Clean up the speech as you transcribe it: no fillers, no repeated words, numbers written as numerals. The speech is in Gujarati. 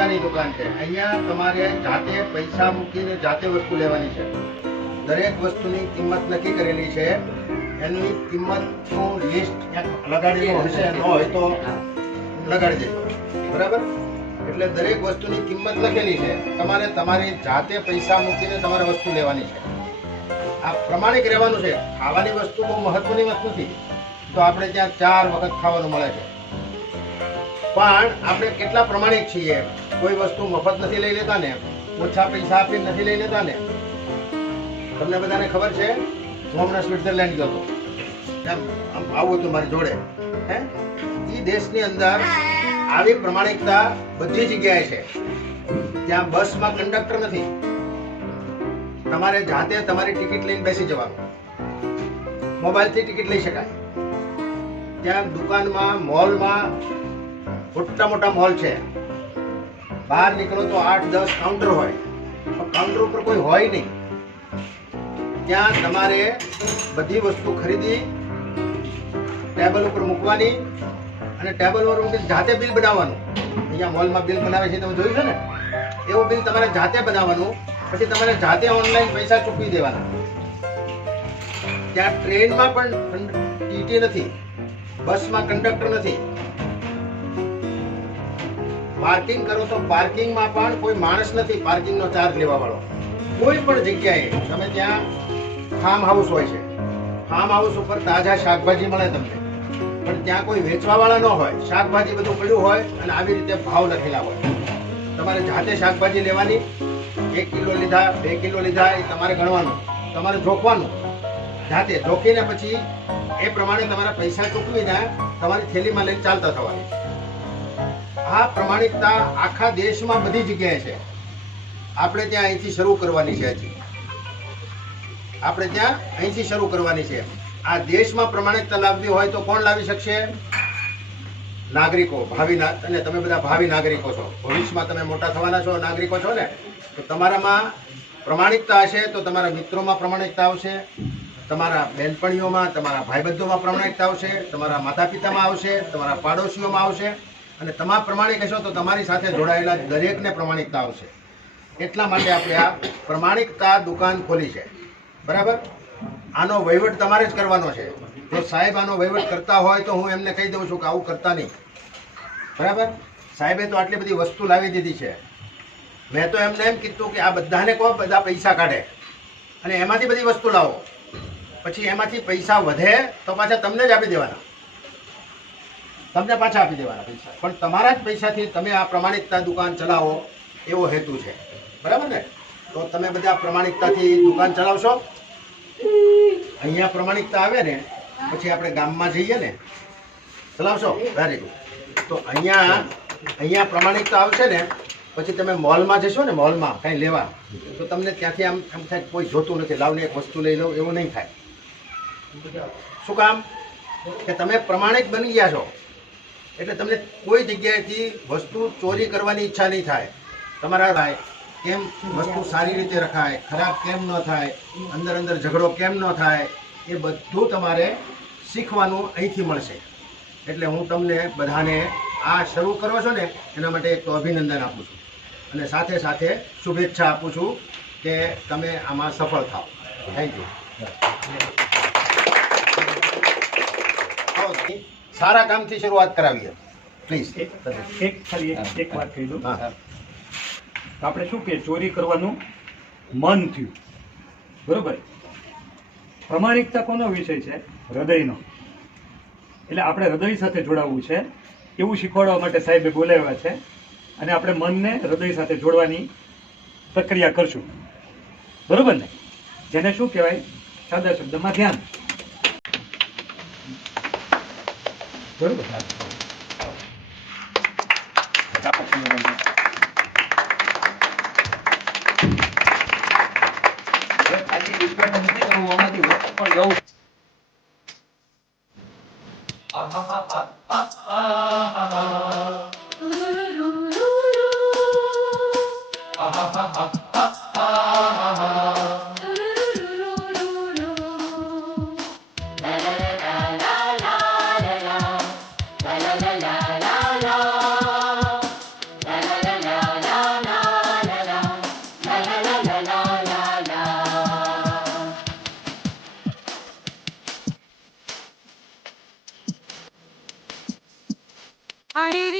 પ્રમાણિકતાની દુકાન છે. અહીંયા તમારે જાતે પૈસા મૂકીને જાતે વસ્તુ લેવાની છે. દરેક વસ્તુની કિંમત નક્કી કરેલી છે. એની કિંમતનું લિસ્ટ લગાડેલું હશે, ન હોય તો લગાડી દેજો. બરાબર? એટલે દરેક વસ્તુની કિંમત લખેલી છે. તમારે તમારી જાતે પૈસા મૂકીને તમારે વસ્તુ લેવાની છે. આ પ્રમાણિક રહેવાનું છે. ખાવાની વસ્તુ બહુ મહત્વની વાત નથી. તો આપણે ત્યાં 4 વખત ખાવાનું મળે છે, પણ આપણે કેટલા પ્રમાણિક છીએ? કોઈ વસ્તુ મફત નથી લઈ લેતા ને, ઓછા પૈસા આપીને નથી લઈ લેતા ને. તમને બધાને ખબર છે, હું હમણાં સ્વિટ્ઝરલેન્ડ ગયો હતો. આમ આવું હતું મારી જોડે. એ દેશની અંદર આવી પ્રમાણિકતા બધી જગ્યાએ છે. ત્યાં બસમાં કંડક્ટર નથી. તમારે જાતે તમારી ટિકિટ લઈને બેસી જવાનું. મોબાઈલથી ટિકિટ લઈ શકાય. ત્યાં દુકાનમાં, મોલમાં, મોટા મોટા મોલ છે. બહાર નીકળો તો 8-10 કાઉન્ટર હોય, પણ કાઉન્ટર ઉપર કોઈ હોય નહીં. ત્યાં તમારે બધી વસ્તુ ખરીદી ટેબલ ઉપર મૂકવાની અને ટેબલ ઉપર મૂકીને જાતે બિલ બનાવવાનું. અહીંયા મોલમાં બિલ બનાવે છે, તમે જોયું છે ને? એવું બિલ તમારે જાતે બનાવવાનું. પછી તમારે જાતે ઓનલાઈન પૈસા ચૂકવી દેવાના. ત્યાં ટ્રેનમાં પણ ટીટી નથી, બસમાં કંડક્ટર નથી. પાર્કિંગ કરો તો પાર્કિંગમાં પણ કોઈ માણસ નથી પાર્કિંગનો ચાર્જ લેવા વાળો. કોઈ પણ જગ્યાએ તમે ત્યાં ફાર્મ હાઉસ હોય છે. ફાર્મ હાઉસ ઉપર તાજા શાકભાજી મળે તમને, પણ ત્યાં કોઈ વેચવા વાળા ન હોય. શાકભાજી બધું પડ્યું હોય અને આવી રીતે ભાવ લખેલા હોય. તમારે જાતે શાકભાજી લેવાની. 1 કિલો લીધા, 2 કિલો લીધા, એ તમારે ગણવાનું, તમારે જોખવાનું. જાતે જોખીને પછી એ પ્રમાણે તમારા પૈસા ચૂકવીને તમારી થેલીમાં લઈને ચાલતા થવાની. આ પ્રમાણિકતા આખા દેશમાં બધી જગ્યાએ છે. આપણે ત્યાં અહીંથી શરૂ કરવાની છે. આપણે ત્યાં અહીંથી શરૂ કરવાની છે. આ દેશમાં પ્રમાણિકતા લાવવી હોય તો કોણ લાવી શકશે? નાગરિકો, ભાવિ. અને તમે બધા ભાવિ નાગરિકો છો. ભવિષ્યમાં તમે મોટા થવાના છો, નાગરિકો છો ને. તો તમારામાં પ્રમાણિકતા હશે તો તમારા મિત્રોમાં પ્રમાણિકતા આવશે, તમારા બહેનપણીઓમાં, તમારા ભાઈબંધોમાં પ્રમાણિકતા આવશે, તમારા માતા પિતામાં આવશે, તમારા પાડોશીઓમાં આવશે. અને તમામ પ્રમાણિક હશો તો તમારી સાથે જોડાયેલા દરેકને પ્રમાણિકતા આવશે. એટલા માટે આપણે આ પ્રમાણિકતા દુકાન ખોલી છે. બરાબર? આનો વહીવટ તમારે જ કરવાનો છે. જો સાહેબ આનો વહીવટ કરતા હોય તો હું એમને કહી દઉં છું કે આવું કરતા નહીં. બરાબર? સાહેબે તો આટલી બધી વસ્તુ લાવી દીધી છે. મેં તો એમને એમ કીધું કે આ બધાને કહો, બધા પૈસા કાઢે અને એમાંથી બધી વસ્તુ લાવો. પછી એમાંથી પૈસા વધે તો પાછા તમને જ આપી દેવાના. તમને પાછા આપી દેવાના પૈસા. પણ તમારા જ પૈસાથી તમે આ પ્રમાણિકતા દુકાન ચલાવો એવો હેતુ છે. બરાબર ને? તો તમે બધા પ્રમાણિકતાથી દુકાન ચલાવશો. અહીંયા પ્રમાણિકતા આવે ને પછી આપણે ગામમાં જઈએ ને, ચલાવશો. Very good. તો અહીંયા પ્રમાણિકતા આવશે ને પછી તમે મોલમાં જશો ને, મોલમાં કાંઈ લેવા, તો તમને ત્યાંથી આમ થાય કોઈ જોતું નથી, લાવને એક વસ્તુ લઈ લઉં, એવું નહીં થાય. શું કામ? કે તમે પ્રમાણિક બની ગયા છો. એટલે તમને કોઈ જગ્યાએથી વસ્તુ ચોરી કરવાની ઈચ્છા નહીં થાય. તમારા થાય કેમ વસ્તુ સારી રીતે રખાય, ખરાબ કેમ ન થાય, અંદર ઝઘડો કેમ ન થાય, એ બધું તમારે શીખવાનું અહીંથી મળશે. એટલે હું તમને બધાને આ શરૂ કરો છો ને એના માટે એક તો અભિનંદન આપું છું અને સાથે સાથે શુભેચ્છા આપું છું કે તમે આમાં સફળ થાઓ. Thank you. સારા કામથી શરૂઆત કરાવીએ પ્લીઝ. એક વાત કહી દઉં. આપણે શું કે ચોરી કરવાનું મન થયું, બરોબર? પ્રમાણિકતા કોનો વિષય છે? હૃદયનો. એટલે આપણે હૃદય સાથે જોડાવવું છે એવું શીખવાડવા માટે સાહેબે બોલાવ્યા છે. અને આપણે મનને હૃદય સાથે જોડવાની પ્રક્રિયા કરશું, બરોબર ને? જેને શું કહેવાય સાદા શબ્દમાં ધ્યાન. બરોબર? I